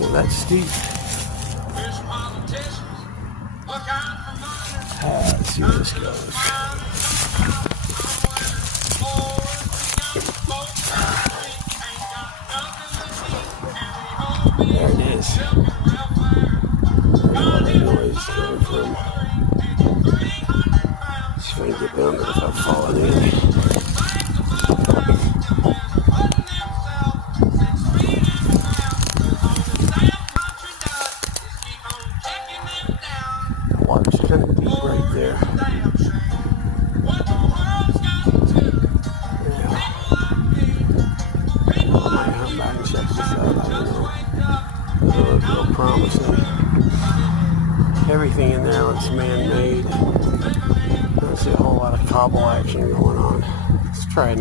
Well, that's steep. Let's see where this goes. There it is. Where all that noise is coming from. See if I can get down there without falling in. The water's kind of deep right there. Yeah. I might come back and check this out. I don't know. Doesn't look real promising. Everything in there looks man-made. I don't see a whole lot of cobble action going on. Let's try another.